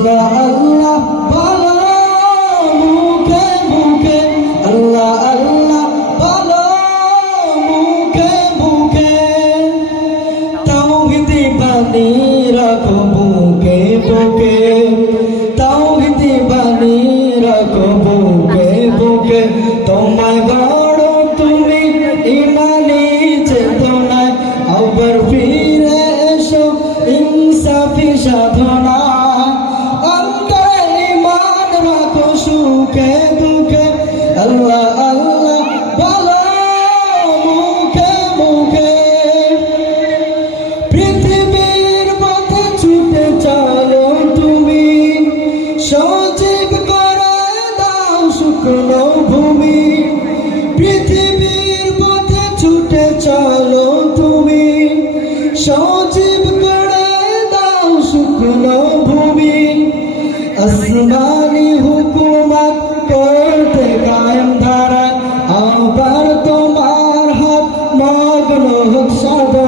আল্লাহ আল্লাহ বলো মুখে মুখে, আল্লাহ আল্লাহ বলো মুখে মুখে, তাওহীদি বাণী রাখো বুকে বুকে, তাওহীদি বাণী রাখো বুকে বুকে। তোমায় গড় তুমি ইমানি চেতনায়, আবার ফিরে এসো ইনসাফি সাধনা। অন্তরে ঈমান রাখো সুখে দুঃখে, আল্লাহ আল্লাহ বলো মুখে মুখে। পৃথিবীর পথে ছুটে চলো তুমি, সজীব করে দাও শুকনো ভূমি। পৃথিবীর পথে ছুটে চলো তুমি, সজীব করে দাও শুকনো ভূমি। আসমানি হুকুমত করতে কায়েম ধারা, আবার তোমার হাত মগ্ন হোক সাধনা।